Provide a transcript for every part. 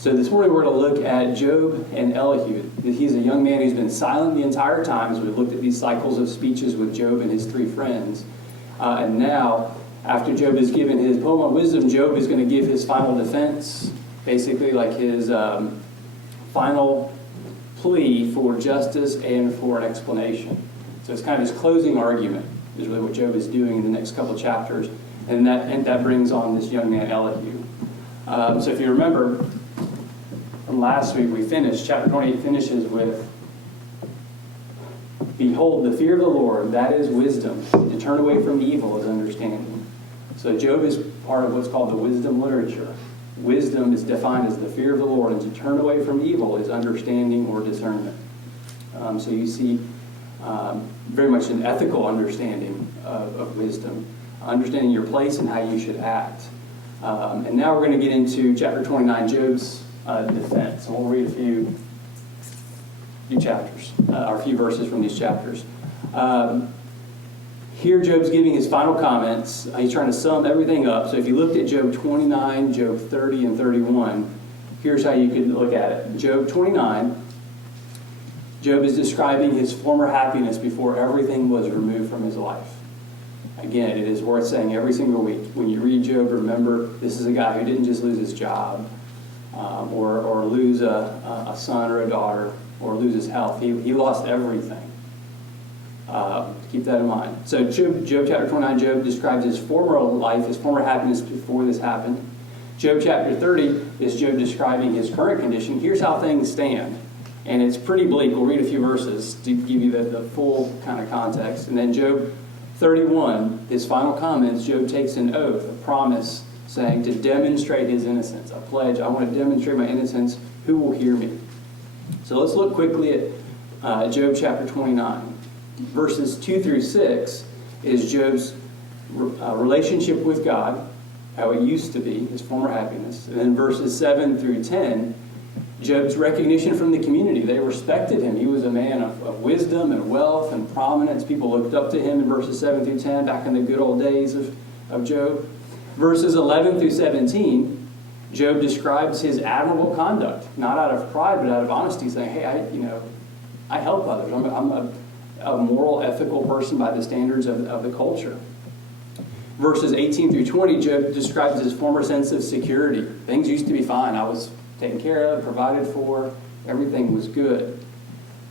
So this morning we're going to look at Job and Elihu. He's a young man who's been silent the entire time as we've looked at these cycles of speeches with Job and his three friends. And now, after Job has given his poem on wisdom, Job is going to give his final defense, basically like his final plea for justice and for an explanation. So it's kind of his closing argument is really what Job is doing in the next couple of chapters. And that brings on this young man, Elihu. So if you remember, from last week we finished, chapter 28 finishes with, "Behold, the fear of the Lord, that is wisdom. To turn away from evil is understanding." So Job is part of what's called the wisdom literature. Wisdom is defined as the fear of the Lord, and to turn away from evil is understanding or discernment. So you see very much an ethical understanding of wisdom, understanding your place and how you should act. And now we're going to get into chapter 29, Job's defense. And we'll read a few chapters, or a few verses from these chapters. Here Job's giving his final comments. He's trying to sum everything up. So if you looked at Job 29, Job 30, and 31, here's how you could look at it. Job 29, Job is describing his former happiness before everything was removed from his life. Again, it is worth saying every single week, when you read Job, remember this is a guy who didn't just lose his job or lose a son or a daughter or lose his health. He lost everything. Keep that in mind. So Job chapter 29, Job describes his former life, his former happiness before this happened. Job chapter 30 is Job describing his current condition. Here's how things stand. And it's pretty bleak. We'll read a few verses to give you the full kind of context. And then Job 31, his final comments, Job takes an oath, a promise, saying to demonstrate his innocence. A pledge, I want to demonstrate my innocence. Who will hear me? So let's look quickly at Job chapter 29. Verses 2 through 6 is Job's relationship with God, how it used to be, his former happiness. And then verses 7 through 10, Job's recognition from the community. They respected him. He was a man of wisdom and wealth and prominence. People looked up to him in verses 7 through 10, back in the good old days of Job. Verses 11 through 17, Job describes his admirable conduct, not out of pride, but out of honesty, saying, hey, I help others. I'm a moral, ethical person by the standards of the culture. Verses 18 through 20, Job describes his former sense of security. Things used to be fine. I was taken care of, provided for, everything was good.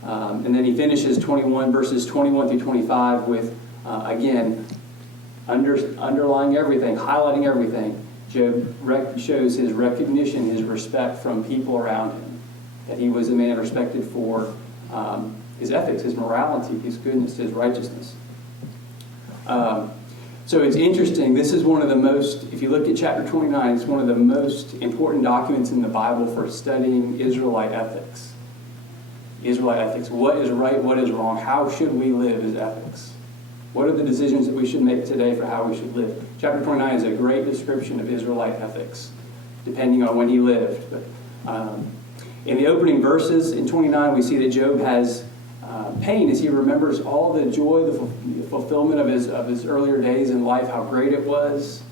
And then he finishes 21, verses 21 through 25 with, again, underlying everything, highlighting everything. Job shows his recognition, his respect from people around him, that he was a man respected for his ethics, his morality, his goodness, his righteousness. So it's interesting. This is one of the most, if you look at chapter 29, it's one of the most important documents in the Bible for studying Israelite ethics. Israelite ethics. What is right? What is wrong? How should we live as ethics? What are the decisions that we should make today for how we should live? Chapter 29 is a great description of Israelite ethics, depending on when he lived. But in the opening verses, in 29, we see that Job has pain as he remembers all the joy, the fulfillment of his earlier days in life, how great it was.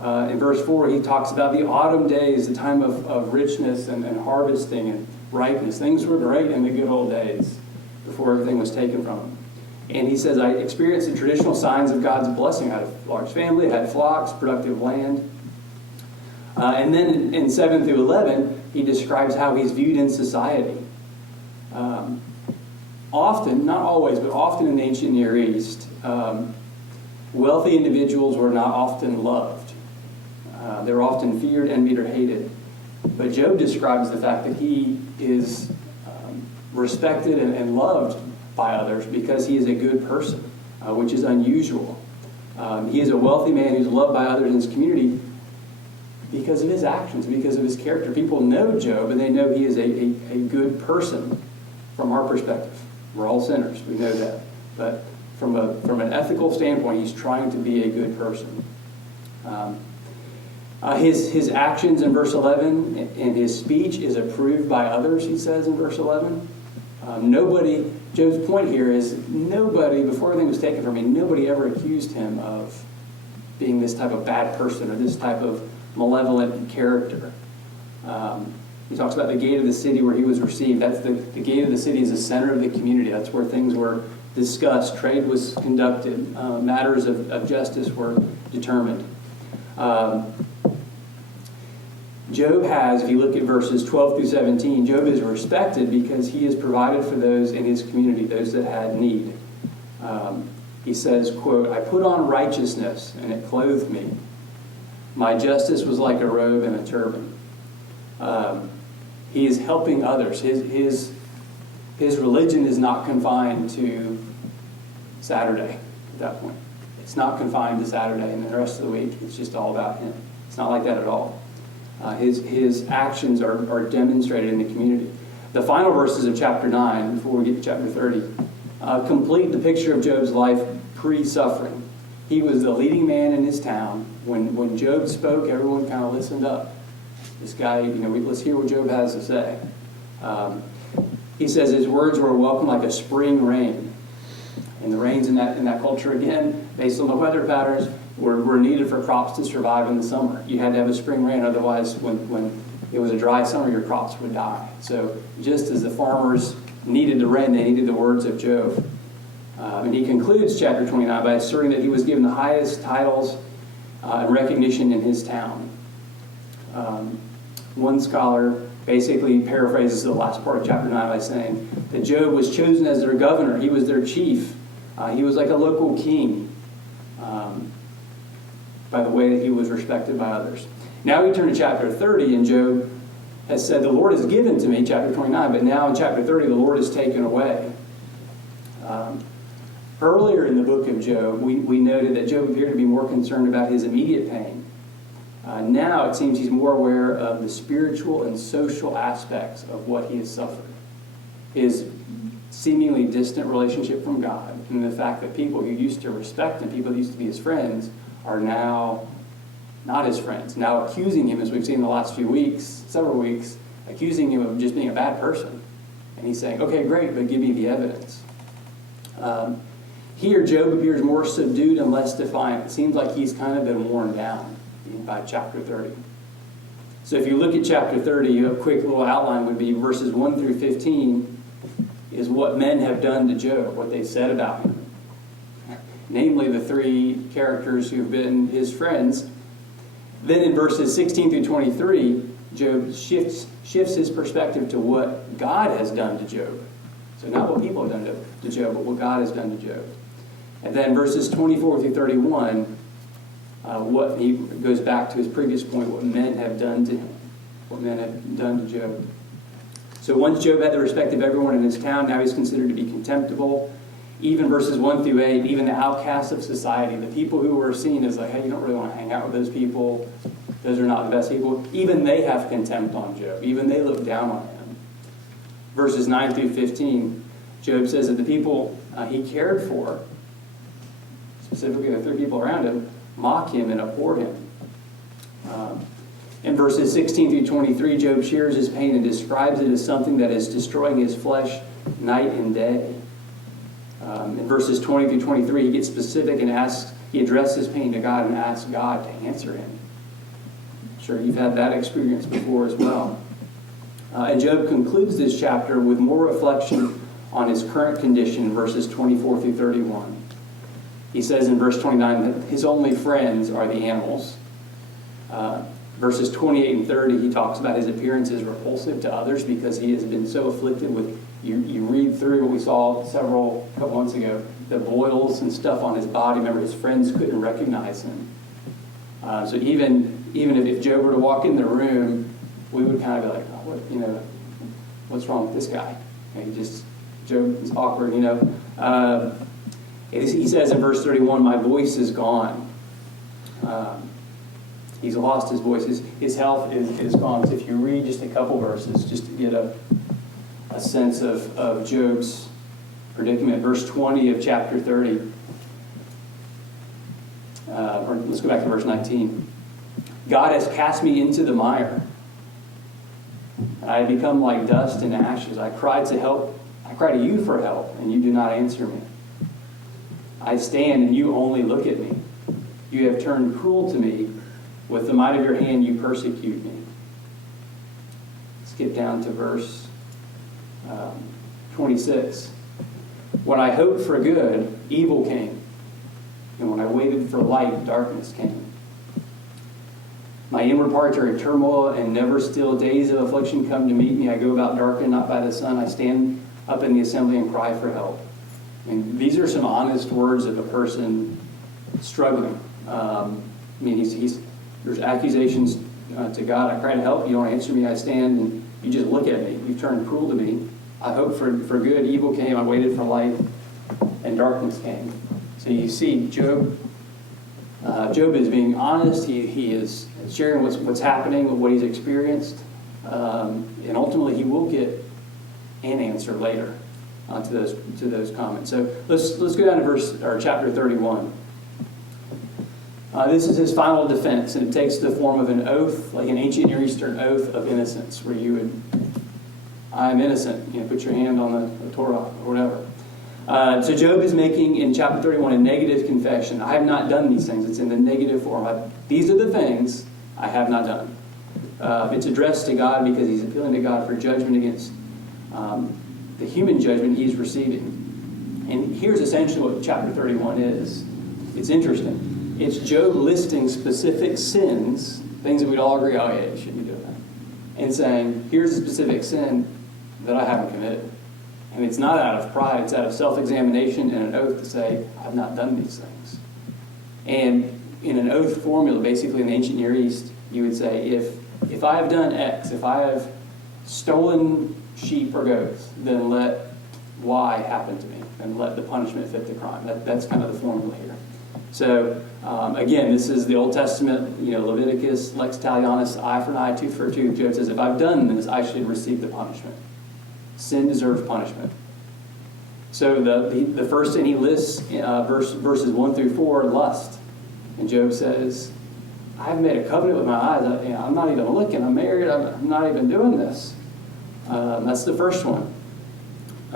In verse 4, he talks about the autumn days, the time of richness and harvesting and ripeness. Things were great in the good old days before everything was taken from him. And he says, I experienced the traditional signs of God's blessing. I had a large family, I had flocks, productive land. And then in 7 through 11, he describes how he's viewed in society. Often, not always, but often in the ancient Near East, wealthy individuals were not often loved. They were often feared, envied, or hated. But Job describes the fact that he is respected and loved by others because he is a good person, which is unusual. He is a wealthy man who's loved by others in his community because of his actions, because of his character. People know Job, and they know he is a good person from our perspective. We're all sinners, we know that. But from an ethical standpoint, he's trying to be a good person. His actions in verse 11 and his speech is approved by others, he says in verse 11. Job's point here is nobody, before everything was taken from him, nobody ever accused him of being this type of bad person or this type of malevolent character. He talks about the gate of the city where he was received. That's the gate of the city is the center of the community. That's where things were discussed, trade was conducted, matters of justice were determined. Job has, if you look at verses 12 through 17, Job is respected because he has provided for those in his community, those that had need. He says, quote, I put on righteousness and it clothed me. My justice was like a robe and a turban. He is helping others. His religion is not confined to Saturday at that point. It's not confined to Saturday and the rest of the week. It's just all about him. It's not like that at all. His actions are demonstrated in the community. The final verses of chapter 9, before we get to chapter 30, complete the picture of Job's life pre-suffering. He was the leading man in his town. When Job spoke, everyone kind of listened up. This guy, let's hear what Job has to say. He says his words were welcome like a spring rain. And the rains in that culture, again, based on the weather patterns, were needed for crops to survive in the summer. You had to have a spring rain, otherwise when it was a dry summer, your crops would die. So just as the farmers needed the rain, they needed the words of Job. And he concludes chapter 29 by asserting that he was given the highest titles and recognition in his town. One scholar basically paraphrases the last part of chapter 9 by saying that Job was chosen as their governor. He was their chief. He was like a local king by the way that he was respected by others. Now we turn to chapter 30, and Job has said, the Lord has given to me, chapter 29, but now in chapter 30, the Lord has taken away. Earlier in the book of Job, we noted that Job appeared to be more concerned about his immediate pain. Now it seems he's more aware of the spiritual and social aspects of what he has suffered. His seemingly distant relationship from God, and the fact that people who used to respect him, people who used to be his friends, are now not his friends, now accusing him, as we've seen in the last several weeks, accusing him of just being a bad person. And he's saying, okay, great, but give me the evidence. Here, Job appears more subdued and less defiant. It seems like he's kind of been worn down by chapter 30. So if you look at chapter 30, a quick little outline would be verses 1 through 15 is what men have done to Job, what they said about him. Namely, the three characters who've been his friends. Then in verses 16 through 23, Job shifts his perspective to what God has done to Job. So not what people have done to Job, but what God has done to Job. And then verses 24 through 31, what he goes back to his previous point, what men have done to him, what men have done to Job. So once Job had the respect of everyone in his town, now he's considered to be contemptible. Even verses 1 through 8, even the outcasts of society, the people who were seen as like, hey, you don't really want to hang out with those people, those are not the best people, even they have contempt on Job. Even they look down on him. Verses 9 through 15, Job says that the people he cared for, specifically the three people around him, mock him and abhor him. In verses 16 through 23, Job shares his pain and describes it as something that is destroying his flesh night and day. In verses 20 through 23, he gets specific and he addresses his pain to God and asks God to answer him. I'm sure you've had that experience before as well. And Job concludes this chapter with more reflection on his current condition in verses 24 through 31. He says in verse 29 that his only friends are the animals. Verses 28 and 30, he talks about his appearance is repulsive to others because he has been so afflicted with, you read through what we saw a couple months ago, the boils and stuff on his body. Remember, his friends couldn't recognize him. So even if Job were to walk in the room, we would kind of be like, oh, what's wrong with this guy? Job is awkward, He says in verse 31, my voice is gone. He's lost his voice. His health is gone. So if you read just a couple verses, just to get a sense of Job's predicament. Verse 20 of chapter 30. Or let's go back to verse 19. God has cast me into the mire. I have become like dust and ashes. I cry to you for help, and you do not answer me. I stand, and you only look at me. You have turned cruel to me. With the might of your hand, you persecute me. It's skip down to verse 26. When I hoped for good, evil came. And when I waited for light, darkness came. My inward parts are in turmoil and never still. Days of affliction come to meet me. I go about darkened, not by the sun. I stand up in the assembly and cry for help. And these are some honest words of a person struggling. There's accusations to God. I cry to help. You don't answer me. I stand and you just look at me. You've turned cruel to me. I hoped for good. Evil came. I waited for light, and darkness came. So you see, Job is being honest. He is sharing what's happening, what he's experienced, and ultimately he will get an answer later to those comments. So let's go down to chapter 31. This is his final defense, and it takes the form of an oath, like an ancient Near Eastern oath of innocence, where you would, I'm innocent, put your hand on the Torah or whatever. So Job is making, in chapter 31, a negative confession. I have not done these things. It's in the negative form. These are the things I have not done. It's addressed to God because he's appealing to God for judgment against the human judgment he's receiving. And here's essentially what chapter 31 is. It's interesting. It's Job listing specific sins, things that we'd all agree, oh yeah, you shouldn't be doing that. And saying, here's a specific sin that I haven't committed. And it's not out of pride, it's out of self-examination and an oath to say, I've not done these things. And in an oath formula, basically in the ancient Near East, you would say, if I have done X, if I have stolen sheep or goats, then let Y happen to me, and let the punishment fit the crime. That's kind of the formula here. So, again, this is the Old Testament, Leviticus, lex talionis, eye for an eye, tooth for a tooth. Job says, if I've done this, I should receive the punishment. Sin deserves punishment. So the first thing he lists, verses 1 through 4, lust. And Job says, I've made a covenant with my eyes. I'm not even looking. I'm married. I'm not even doing this. That's the first one.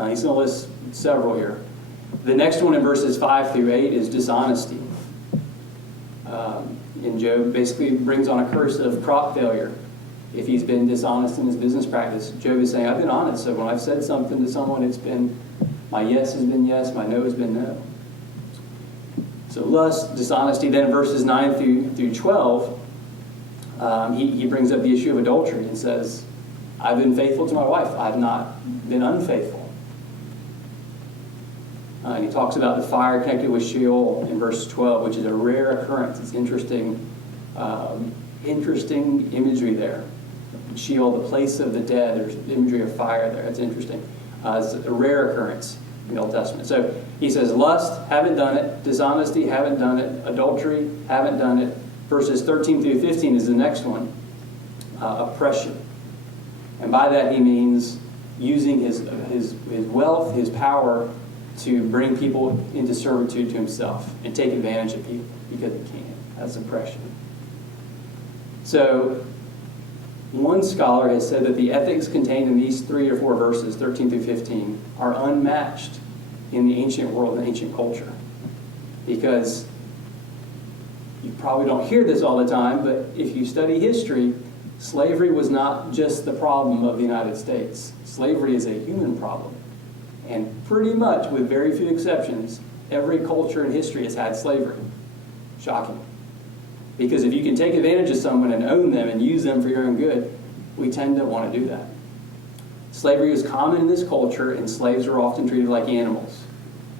He's going to list several here. The next one in verses 5 through 8 is dishonesty. And Job basically brings on a curse of crop failure if he's been dishonest in his business practice. Job is saying, I've been honest, so when I've said something to someone, it's been, my yes has been yes, my no has been no. So lust, dishonesty. Then verses 9 through 12, he brings up the issue of adultery and says, I've been faithful to my wife. I've not been unfaithful. And he talks about the fire connected with Sheol in verse 12, which is a rare occurrence. It's interesting imagery there. Sheol, the place of the dead. There's imagery of fire there. It's interesting. It's a rare occurrence in the Old Testament. So he says, lust, haven't done it. Dishonesty, haven't done it. Adultery, haven't done it. Verses 13 through 15 is the next one. Oppression. And by that he means using his wealth, his power, to bring people into servitude to himself and take advantage of people because he can. That's oppression. So one scholar has said that the ethics contained in these 3 or 4 verses, 13 through 15, are unmatched in the ancient world and ancient culture. Because you probably don't hear this all the time, but if you study history, slavery was not just the problem of the United States. Slavery is a human problem. And pretty much, with very few exceptions, every culture in history has had slavery. Shocking. Because if you can take advantage of someone and own them and use them for your own good, we tend to want to do that. Slavery is common in this culture, and slaves are often treated like animals.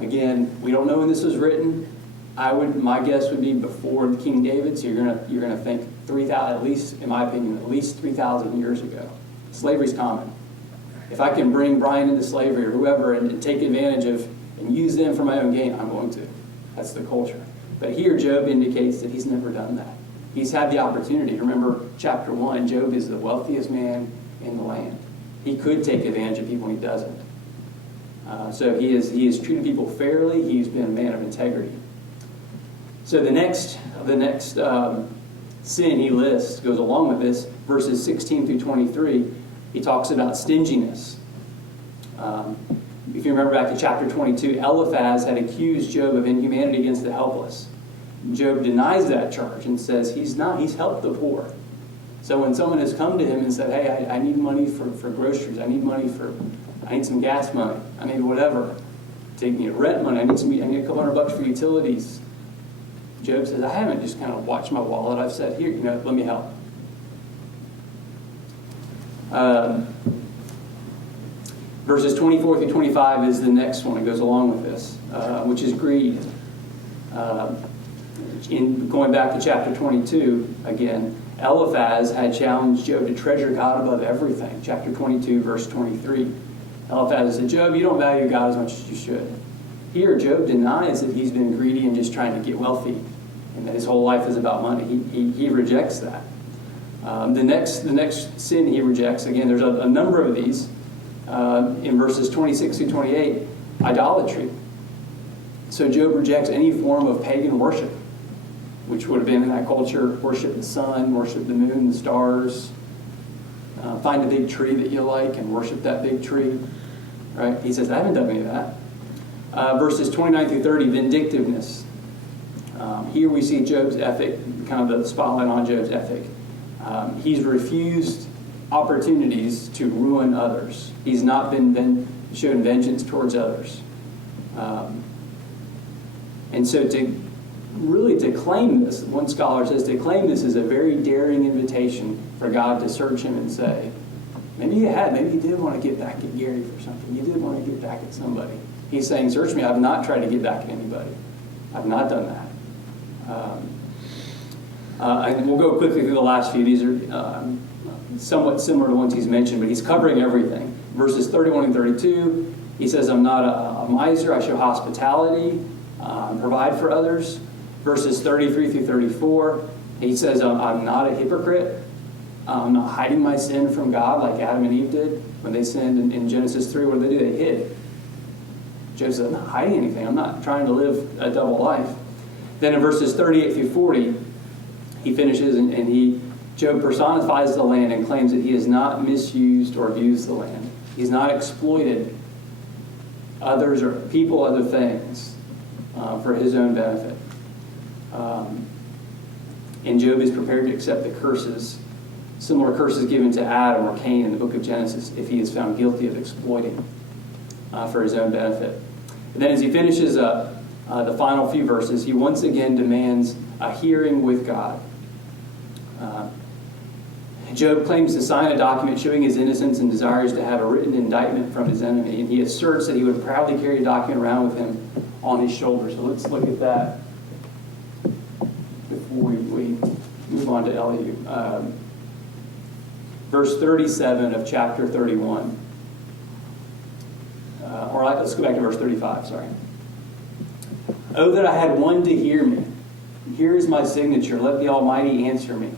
Again, we don't know when this was written. My guess would be before King David, so you're gonna think 3,000, at least, in my opinion, at least 3,000 years ago. Slavery's common. If I can bring Brian into slavery or whoever and take advantage of and use them for my own gain, I'm going to. That's the culture. But here Job indicates that he's never done that. He's had the opportunity. Remember chapter 1, Job is the wealthiest man in the land. He could take advantage of people and he doesn't. So he has treated people fairly. He's been a man of integrity. So the next sin he lists goes along with this, verses 16 through 23. He talks about stinginess. If you remember back to chapter 22, Eliphaz had accused Job of inhumanity against the helpless. Job denies that charge and says he's helped the poor. So when someone has come to him and said, hey, I need money for groceries, I need some gas money, I need whatever, to rent money, I need a couple $100 for utilities. Job says, I haven't just kind of watched my wallet. I've said, here, let me help. Verses 24 through 25 is the next one. It goes along with this, which is greed. Going back to chapter 22 again, Eliphaz had challenged Job to treasure God above everything. Chapter 22, verse 23. Eliphaz said, Job, you don't value God as much as you should. Here, Job denies that he's been greedy and just trying to get wealthy, and that his whole life is about money. He rejects that. The next sin he rejects, again, there's a number of these, in verses 26 through 28, idolatry. So Job rejects any form of pagan worship, which would have been in that culture, worship the sun, worship the moon, the stars, find a big tree that you like and worship that big tree. Right? He says, I haven't done any of that. Verses 29 through 30, vindictiveness. Here we see Job's ethic, kind of the spotlight on Job's ethic. He's refused opportunities to ruin others. He's not been shown vengeance towards others. And so to claim this, one scholar says, to claim this is a very daring invitation for God to search him and say, maybe you did want to get back at Gary for something. You did want to get back at somebody. He's saying, search me. I've not tried to get back at anybody. I've not done that. And we'll go quickly through the last few. These are somewhat similar to ones he's mentioned, but he's covering everything. Verses 31 and 32, he says, I'm not a miser. I show hospitality, provide for others. Verses 33 through 34, he says, I'm not a hypocrite. I'm not hiding my sin from God like Adam and Eve did. When they sinned in Genesis 3, what did? They hid. Job says, I'm not hiding anything. I'm not trying to live a double life. Then in verses 38 through 40, he finishes and Job personifies the land and claims that he has not misused or abused the land. He's not exploited others or people, other things, for his own benefit. And Job is prepared to accept the curses, similar curses given to Adam or Cain in the book of Genesis, if he is found guilty of exploiting for his own benefit. And then as he finishes up the final few verses, he once again demands a hearing with God. Job claims to sign a document showing his innocence and desires to have a written indictment from his enemy. And he asserts that he would proudly carry a document around with him on his shoulder. So let's look at that before we move on to Elihu. Verse 37 of chapter 31. Let's go back to verse 35, sorry. Oh, that I had one to hear me. Here is my signature. Let the Almighty answer me.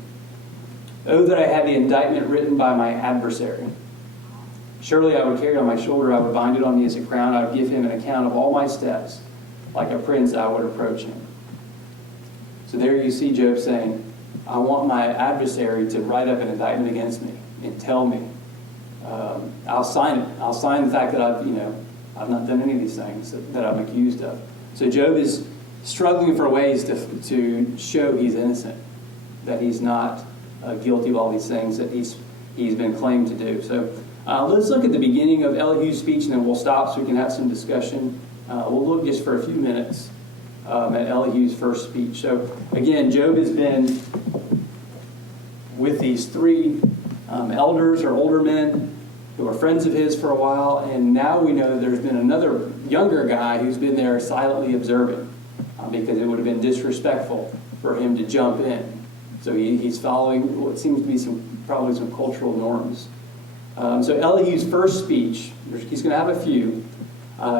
Oh, that I had the indictment written by my adversary. Surely I would carry it on my shoulder. I would bind it on me as a crown. I would give him an account of all my steps. Like a prince, I would approach him. So there you see Job saying, I want my adversary to write up an indictment against me and tell me. I'll sign it. I'll sign the fact that I've not done any of these things that I'm accused of. So Job is struggling for ways to show he's innocent, that he's not guilty of all these things that he's been claimed to do. So let's look at the beginning of Elihu's speech, and then we'll stop so we can have some discussion. We'll look just for a few minutes at Elihu's first speech. So again, Job has been with these three elders or older men who are friends of his for a while, and now we know that there's been another younger guy who's been there silently observing because it would have been disrespectful for him to jump in. So he's following what seems to be probably some cultural norms. So Elihu's first speech, he's going to have a few,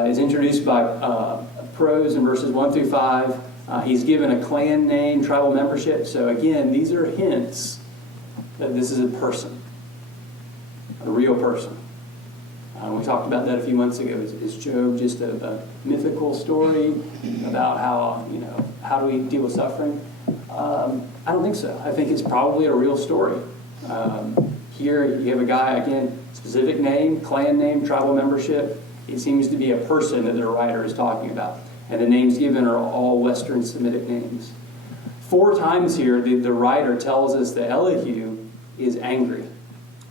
is introduced by prose in verses 1 through 5. He's given a clan name, tribal membership. So again, these are hints that this is a person, a real person. We talked about that a few months ago. Is Job just a mythical story about how do we deal with suffering? I don't think so. I think it's probably a real story. Here you have a guy, again, specific name, clan name, tribal membership. It seems to be a person that the writer is talking about. And the names given are all Western Semitic names. 4 times here, the writer tells us that Elihu is angry.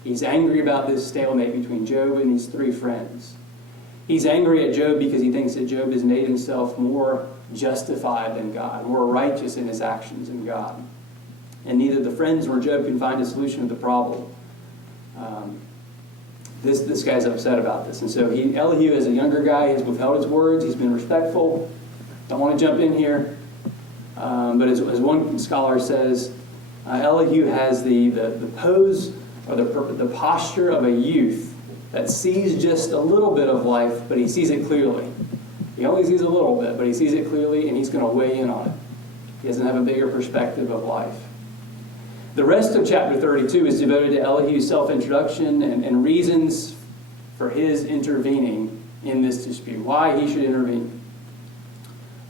He's angry about this stalemate between Job and his three friends. He's angry at Job because he thinks that Job has made himself more justified than God, more righteous in his actions than God. And neither the friends nor Job can find a solution to the problem. This guy's upset about this. And so Elihu, as a younger guy, has withheld his words. He's been respectful. Don't want to jump in here. But as one scholar says, Elihu has the pose or the posture of a youth that sees just a little bit of life, but he sees it clearly. He only sees a little bit, but he sees it clearly, and he's going to weigh in on it. He doesn't have a bigger perspective of life. The rest of chapter 32 is devoted to Elihu's self-introduction and reasons for his intervening in this dispute, why he should intervene.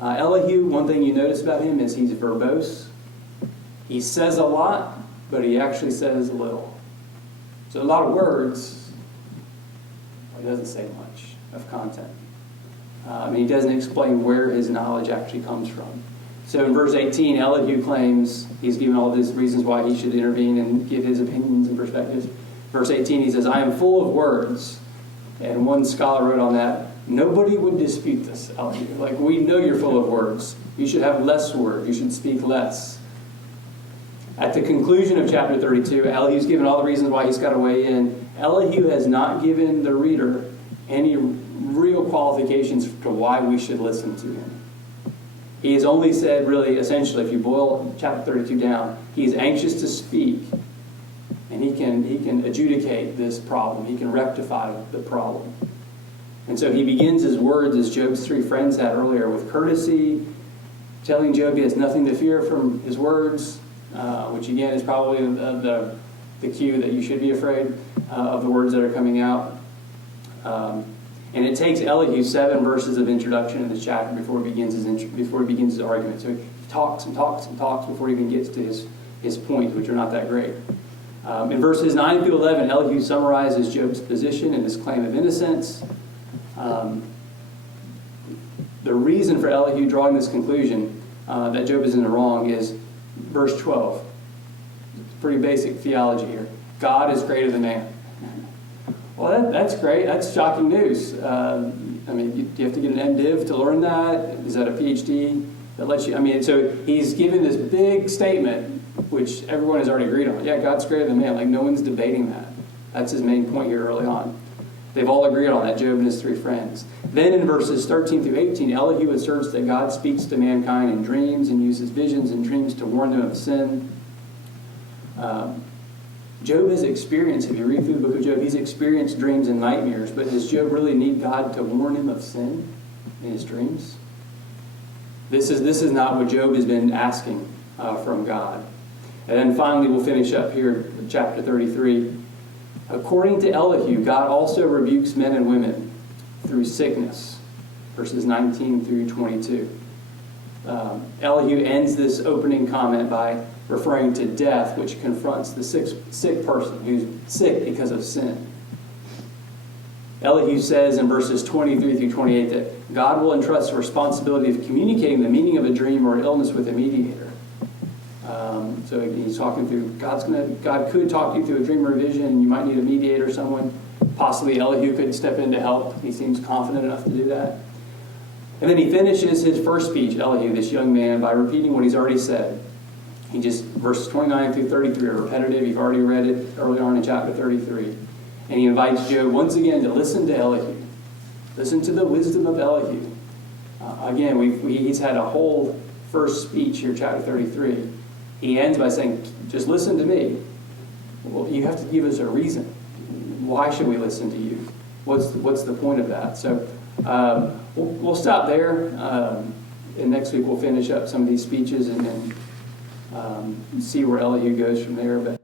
Elihu, one thing you notice about him is he's verbose. He says a lot, but he actually says little. So a lot of words, but he doesn't say much of content. And he doesn't explain where his knowledge actually comes from. So in verse 18, Elihu claims he's given all these reasons why he should intervene and give his opinions and perspectives. Verse 18, he says, I am full of words. And one scholar wrote on that, nobody would dispute this, Elihu. Like, we know you're full of words. You should have less words. You should speak less. At the conclusion of chapter 32, Elihu's given all the reasons why he's got to weigh in. Elihu has not given the reader any real qualifications to why we should listen to him. He has only said, really, essentially, if you boil chapter 32 down, he's anxious to speak, and he can adjudicate this problem. He can rectify the problem. And so he begins his words, as Job's three friends had earlier, with courtesy, telling Job he has nothing to fear from his words, which again is probably the cue that you should be afraid of the words that are coming out. And it takes Elihu 7 verses of introduction in this chapter before he begins his argument. So he talks and talks and talks before he even gets to his points, which are not that great. In verses 9 through 11, Elihu summarizes Job's position and his claim of innocence. The reason for Elihu drawing this conclusion that Job is in the wrong is verse 12. Pretty basic theology here. God is greater than man. Well, that's great. That's shocking news. Do you have to get an MDiv to learn that? Is that a PhD that lets you? So he's given this big statement, which everyone has already agreed on. Yeah, God's greater than man. Like, no one's debating that. That's his main point here early on. They've all agreed on that, Job and his three friends. Then in verses 13 through 18, Elihu asserts that God speaks to mankind in dreams and uses visions and dreams to warn them of sin. Job has experienced, if you read through the book of Job, he's experienced dreams and nightmares, but does Job really need God to warn him of sin in his dreams? This is not what Job has been asking from God. And then finally, we'll finish up here in chapter 33. According to Elihu, God also rebukes men and women through sickness, verses 19 through 22. Elihu ends this opening comment by referring to death, which confronts the sick person who's sick because of sin. Elihu says in verses 23 through 28 that God will entrust the responsibility of communicating the meaning of a dream or illness with a mediator. So he's talking through, God could talk you through a dream or a vision, and you might need a mediator, someone. Possibly Elihu could step in to help. He seems confident enough to do that. And then he finishes his first speech, Elihu, this young man, by repeating what he's already said. Verses 29 through 33 are repetitive. You've already read it early on in chapter 33. And he invites Job once again to listen to Elihu. Listen to the wisdom of Elihu. He's had a whole first speech here, chapter 33. He ends by saying, just listen to me. Well, you have to give us a reason. Why should we listen to you? What's the point of that? So we'll stop there. And next week we'll finish up some of these speeches and then see where Elihu goes from there. But